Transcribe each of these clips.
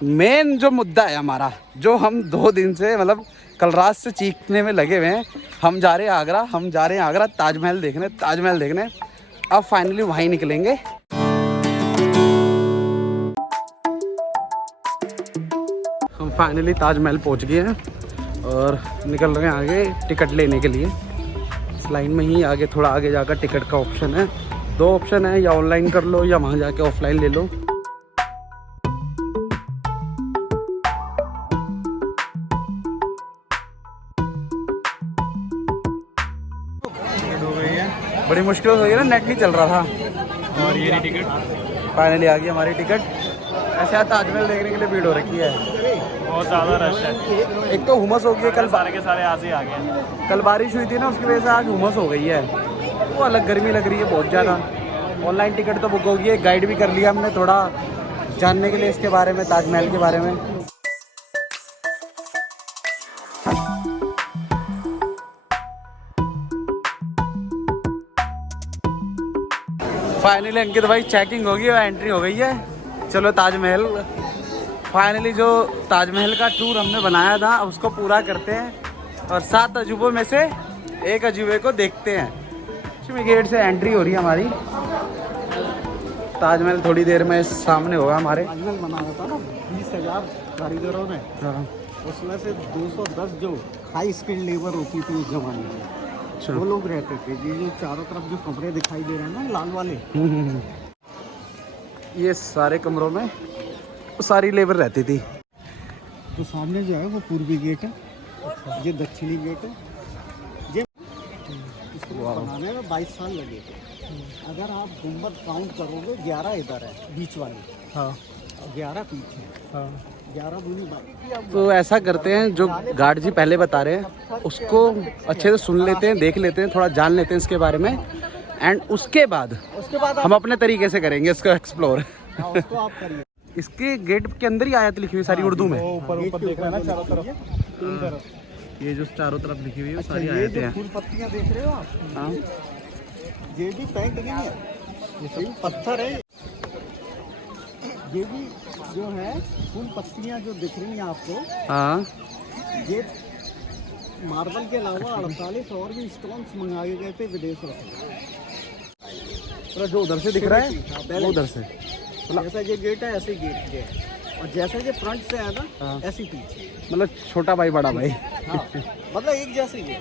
Main जो मुद्दा है हमारा, जो हम 2 दिन से मतलब कल रात से चीखने में लगे हुए हैं, हम जा रहे हैं आगरा, हम जा रहे हैं आगरा ताजमहल देखने, ताजमहल देखने। अब फाइनली वहीं निकलेंगे। हम फाइनली ताजमहल पहुंच गए हैं और निकल रहे हैं आगे टिकट लेने के लिए। इस लाइन में ही आगे, थोड़ा आगे जाकर टिकट का ऑप्शन है। 2 ऑप्शन है, या ऑनलाइन कर लो या वहाँ जाके ऑफलाइन ले लो। बड़ी मुश्किल हो गई ना, नेट नहीं चल रहा था। और ये टिकट फाइनली आ गई हमारी टिकट। ऐसे आज ताजमहल देखने के लिए भीड़ हो रखी है, बहुत ज़्यादा रश है। एक तो हुमस हो गई है, कल सारे के सारे आज ही आ गए। कल बारिश हुई थी ना, उसकी वजह से आज हुमस हो गई है, वो अलग गर्मी लग रही है बहुत ज़्यादा। ऑनलाइन टिकट तो बुक हो गई है, गाइड भी कर लिया हमने थोड़ा जानने के लिए इसके बारे में, ताजमहल के बारे में। फाइनली अंकित भाई चेकिंग हो गई और एंट्री हो गई है। चलो ताजमहल, फाइनली जो ताजमहल का टूर हमने बनाया था उसको पूरा करते हैं और 7 अजूबों में से एक अजूबे को देखते हैं। इसमें गेट से एंट्री हो रही है हमारी। ताजमहल थोड़ी देर में सामने होगा हमारे। ताजमहल बनाया था ना 20,000 कारीगरों ने, हाँ, उसमें से 210 जो हाई स्किल्ड लेबर होती थी उस जमाने में, वो लोग रहते थे। ये जो चारों तरफ जो कमरे दिखाई दे रहे हैं ना लाल वाले, ये सारे कमरों में सारी लेबर रहती थी। तो सामने जो है वो पूर्वी गेट है, ये दक्षिणी गेट है। ये इसको बनाने में 22 साल लगे थे। अगर आप गुम्बद काउंट करोगे 11 इधर है बीच वाली, हाँ, 11 पीछे, हाँ। 11 दूनी बाकी। तो ऐसा करते हैं, जो गार्ड जी पहले बता रहे हैं उसको अच्छे से सुन लेते हैं, देख लेते हैं, थोड़ा जान लेते हैं इसके बारे में, एंड उसके बाद हम अपने तरीके से करेंगे इसको एक्सप्लोर। उसको आप करिए। इसके गेट के अंदर ही आयत लिखी हुई सारी उर्दू में। ऊपर ऊपर देख रहे हैं ना चारों तरफ, 3 तरफ। ये जो चारों तरफ लिखी हुई है अच्छा, सारी ये आयतें जो हैं। फूल पत्तियां देख रहे हो आप, हाँ, ये भी पेंट नहीं है, ये सब पत्थर है। ये भी जो है फूल पत्तियां जो दिख रही हैं आपको, हाँ, ये मार्बल के अलावा 48 और भी स्टोन्स मंगाए गए थे विदेशों से। जो उधर से दिख रहा है वो उधर से, जैसा ये गेट है ऐसे गेट ये है, और जैसा ये फ्रंट से है ना ऐसे पीछे, मतलब छोटा भाई बड़ा भाई। हाँ, मतलब एक जैसे ये।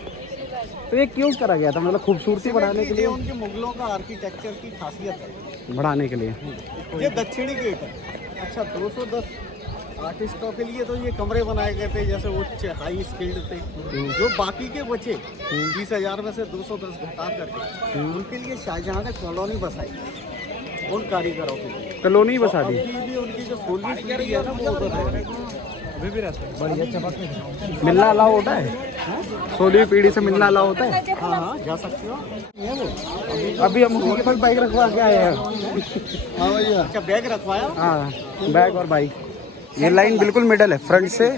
तो ये क्यों करा गया था, मतलब खूबसूरती बढ़ाने के लिए, उनके मुगलों का आर्किटेक्चर की खासियत है, बढ़ाने के लिए। ये दक्षिणी गेट है। अच्छा, 210 आर्टिस्टों के लिए तो ये कमरे बनाए गए थे, जैसे उच्च हाई स्किल्ड थे। जो बाकी के बचे 20,000 में से 210 घटा करके उनके लिए शाहजहां ने कॉलोनी बसाई, उन कारीगरों के लिए कॉलोनी बसा दी। भी। उनकी जो 16वीं पीढ़ी है ना वो उधर है, अभी भी रहते हैं। बढ़िया चमक में मिलना अलाउ होता है, 16वीं पीढ़ी से मिलना अलाउ होता है। हाँ हाँ, जा सकते हो। ये वो अभी हम उसी के पास बाइक रखवा के आए हैं। हाँ भैया, अच्छा बैग रखवाया। हाँ, बैग और बाइक। ये लाइन बिल्कुल मिडल है, फ्रंट से।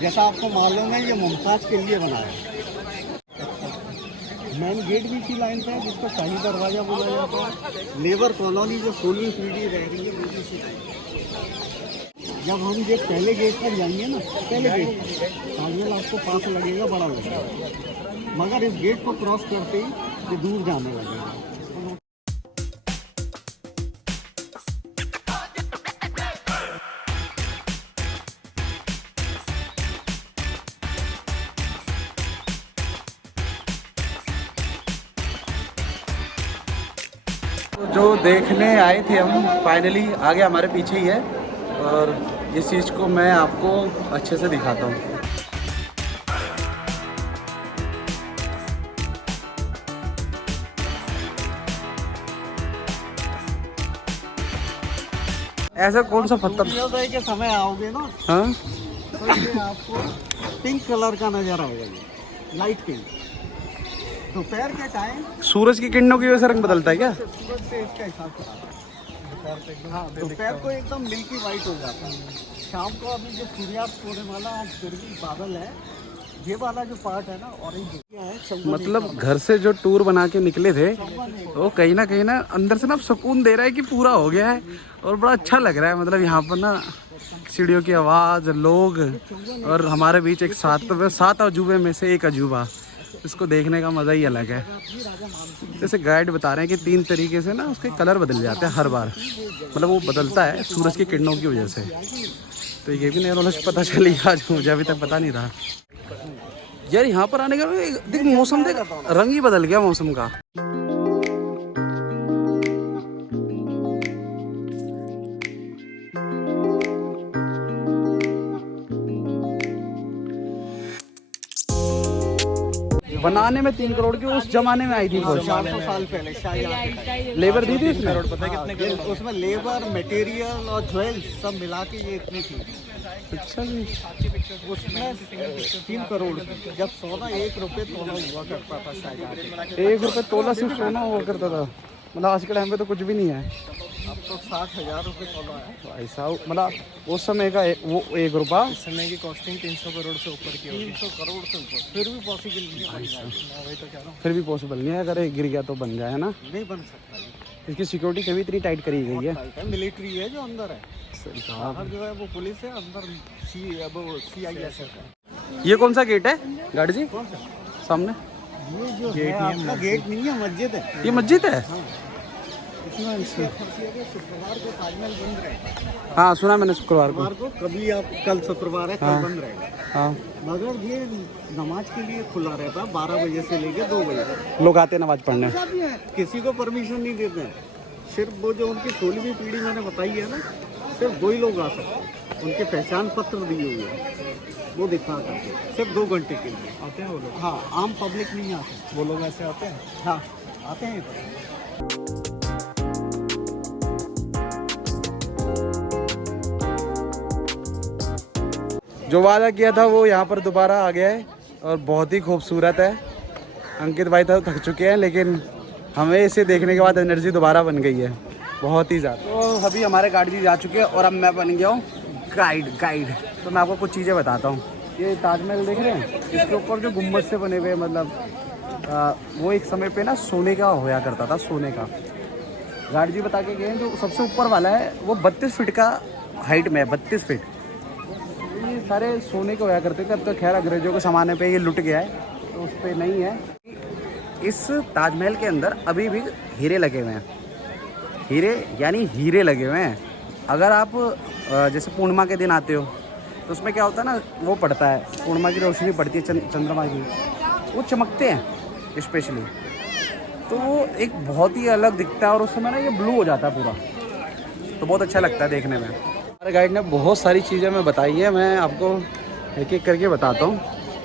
जैसा आपको मालूम है ये मुमताज के लिए बनाया है। मेन गेट भी इसी लाइन पे है, जिसको शाही दरवाजा बोला जाता है। लेबर कॉलोनी जो 16वीं पीढ़ी रह रही है वो भी इसी लाइन पे। जब हम ये पहले गेट पर जाएंगे ना, पहले गेट ताजमहल आपको पास लगेगा, बड़ा लगेगा, मगर इस गेट को क्रॉस करते ही ये दूर जाने लगेगा। जो देखने आए थे हम फाइनली आगे हमारे पीछे ही है, और इस चीज़ को मैं आपको अच्छे से दिखाता हूँ। ऐसा कौन सा पत्थर के समय आओगे ना, हाँ, तो ये आपको पिंक कलर का नजर आएगा, ये लाइट पिंक। दोपहर के टाइम सूरज की किरणों की वजह से रंग बदलता है क्या? सूरज से इसका हिसाब किताब है। हाँ, दोपहर को एकदम मिल्की वाइट हो जाता है। शाम को अभी जो सूर्यास्त होने वाला, आज फिर भी बादल है, ये वाला जो पार्ट है ना ऑरेंज है। मतलब घर से जो टूर बना के निकले थे वो कहीं ना अंदर से ना सुकून दे रहा है कि पूरा हो गया है, और बड़ा अच्छा लग रहा है। मतलब यहाँ पर ना सीढ़ियों की आवाज़, लोग, और हमारे बीच एक 7 अजूबे में से एक अजूबा। इसको देखने का मज़ा ही अलग है। जैसे गाइड बता रहे हैं कि 3 तरीके से ना उसके कलर बदल जाते हैं हर बार, मतलब वो बदलता है सूरज की किरणों की वजह से। तो ये भी नई नॉलेज पता चली आज मुझे, अभी तक पता नहीं था यार। यहाँ पर आने के देख मौसम, देख रंग ही बदल गया मौसम का। बनाने में 3 करोड़ की उस जमाने में आई थी। 400 साल पहले शायद लेबर दी थी इसमें? पता है कितने करोड़? उसमें लेबर, मटेरियल और ज्वेल्स सब मिला के ये इतनी थी। अच्छा जी। उसमें 3 करोड़ की। जब सोना 1 रुपये तोला हुआ करता था शायद। 1 रुपये तोला सिर्फ सोना हुआ करता था, मतलब आज के टाइम पे तो कुछ भी नहीं है। अब तो 60,000 रुपये तोला है भाई साहब, मतलब उस समय का वो 1 रुपया, इस समय की कॉस्टिंग 300 करोड़ से ऊपर की होगी। 300 करोड़ से ऊपर, फिर भी पॉसिबल नहीं है। वही तो कह रहा हूँ, फिर भी पॉसिबल नहीं है। अगर ये गिर गया तो बन जाए, है ना। नहीं बन सकता ये। इसकी सिक्योरिटी कभी इतनी टाइट करी गई है। मिलिट्री है जो अंदर है, सही कहा। बाहर जो है वो पुलिस है, अंदर CIS है। ये कौन सा गेट है गाड़ी जी? कौन सा? सामने ये जो है आपका गेट नहीं है, मस्जिद है। ये मस्जिद है? शुक्रवार को ताजमहल बंद रहेगा। हाँ सुना मैंने, शुक्रवार को। कभी आप कल शुक्रवार है, कल बंद रहेगा। हाँ, मगर ये नमाज के लिए खुला रहता है 12 बजे से लेके 2 बजे तक। लोग आते हैं नमाज पढ़ने। ऐसा भी है, किसी को परमिशन नहीं देते हैं। सिर्फ वो जो उनकी 16वीं पीढ़ी मैंने बताई है ना, सिर्फ 2 ही लोग आ सकते हैं। उनके पहचान पत्र दिए हुए हैं, वो दिखा करके सिर्फ 2 घंटे के लिए आते हैं वो लोग? हाँ, आम पब्लिक नहीं आते। वो लोग ऐसे आते हैं? हाँ आते हैं। जो वादा किया था वो यहाँ पर दोबारा आ गया है और बहुत ही खूबसूरत है। अंकित भाई तो थक चुके हैं, लेकिन हमें इसे देखने के बाद एनर्जी दोबारा बन गई है, बहुत ही ज़्यादा। तो अभी हमारे गाड़ी जी जा चुके हैं और अब मैं बन गया हूँ गाइड। तो मैं आपको कुछ चीज़ें बताता हूँ। ये ताजमहल देख रहे हैं, इसके ऊपर जो गुम्बद से बने हुए, मतलब वो एक समय पे ना सोने का होया करता था, सोने का। गाड़ी जी बता के गए हैं, जो सबसे ऊपर वाला है वो 32 फीट का हाइट में है, 32 फीट। ये सारे सोने के होया करते थे। अब तो खैर अंग्रेजों के ज़माने पे ये लुट गया है, तो उस पर नहीं है। इस ताजमहल के अंदर अभी भी हीरे लगे हुए हैं, हीरे लगे हुए हैं। अगर आप जैसे पूर्णिमा के दिन आते हो तो उसमें क्या होता है ना, वो पड़ता है, पूर्णिमा की रोशनी पड़ती है, चंद्रमा की, वो चमकते हैं स्पेशली, तो वो एक बहुत ही अलग दिखता है। और उस समय ना ये ब्लू हो जाता है पूरा, तो बहुत अच्छा लगता है देखने में। हमारे गाइड ने बहुत सारी चीज़ें हमें बताई है, मैं आपको एक एक करके बताता हूँ।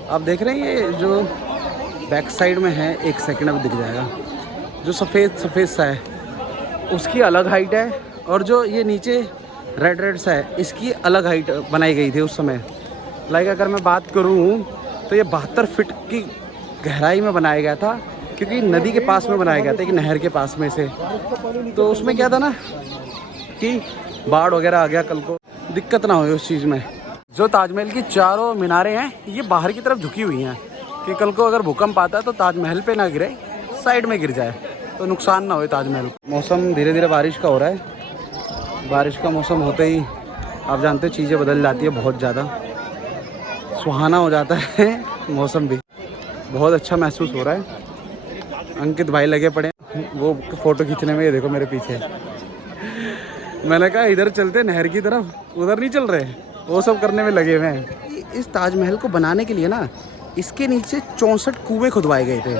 आप देख रहे हैं ये जो बैक साइड में है, 1 सेकंड में दिख जाएगा, जो सफ़ेद सा है उसकी अलग हाइट है, और जो ये नीचे रेड सा है इसकी अलग हाइट बनाई गई थी उस समय। लाइक अगर मैं बात करूँ तो ये 72 फीट की गहराई में बनाया गया था, क्योंकि नदी के पास में बनाया गया था, एक नहर के पास में से। तो उसमें क्या था ना कि बाढ़ वगैरह आ गया, कल को दिक्कत ना हो उस चीज़ में। जो ताजमहल की चारों मीनारें हैं ये बाहर की तरफ झुकी हुई हैं, कि कल को अगर भूकंप आता है तो ताजमहल पे ना गिरे, साइड में गिर जाए, तो नुकसान ना हो ताजमहल। मौसम धीरे धीरे बारिश का हो रहा है। बारिश का मौसम होते ही आप जानते हो चीज़ें बदल जाती है, बहुत ज़्यादा सुहाना हो जाता है मौसम भी, बहुत अच्छा महसूस हो रहा है। अंकित भाई लगे पड़े वो फ़ोटो खींचने में, ये देखो मेरे पीछे। मैंने कहा इधर चलते नहर की तरफ, उधर नहीं चल रहे, वो सब करने में लगे हुए हैं। इस ताजमहल को बनाने के लिए ना इसके नीचे 64 कुएँ खुदवाए गए थे,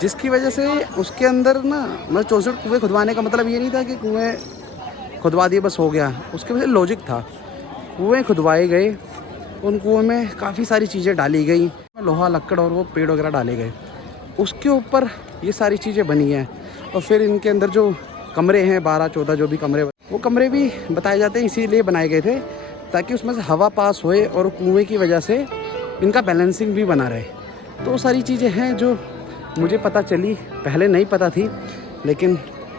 जिसकी वजह से उसके अंदर ना, मतलब 64 कुएँ खुदवाने का मतलब ये नहीं था कि कुएँ खुदवा दिए बस हो गया, उसके वजह लॉजिक था। कुएँ खुदवाए गए, उन कुएँ में काफ़ी सारी चीज़ें डाली गई, लोहा लक्कड़ और वो पेड़ वगैरह डाले गए, उसके ऊपर ये सारी चीज़ें बनी हैं। और फिर इनके अंदर जो कमरे हैं 12-14 जो भी कमरे, वो कमरे भी बताए जाते हैं इसीलिए बनाए गए थे ताकि उसमें से हवा पास होए और कुएँ की वजह से इनका बैलेंसिंग भी बना रहे। तो वो सारी चीज़ें हैं जो मुझे पता चली, पहले नहीं पता थी, लेकिन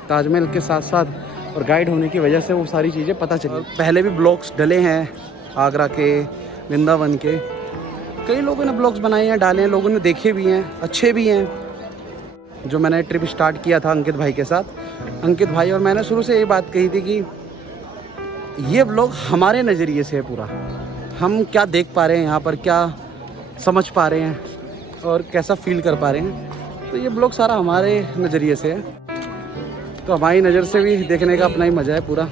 ताजमहल के साथ साथ और गाइड होने की वजह से वो सारी चीज़ें पता चली। पहले भी ब्लॉग्स डले हैं आगरा के, वृंदावन के, कई लोगों ने ब्लॉग्स बनाए हैं, डाले हैं, लोगों ने देखे भी हैं, अच्छे भी हैं। जो मैंने ट्रिप स्टार्ट किया था अंकित भाई के साथ, अंकित भाई और मैंने शुरू से ये बात कही थी कि ये ब्लॉग हमारे नज़रिए से है पूरा, हम क्या देख पा रहे हैं यहाँ पर, क्या समझ पा रहे हैं और कैसा फील कर पा रहे हैं, तो ये ब्लॉग सारा हमारे नज़रिए से है। तो हमारी नज़र से भी देखने का अपना ही मज़ा है पूरा,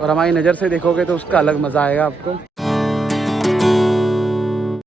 और हमारी नज़र से देखोगे तो उसका अलग मज़ा आएगा आपको।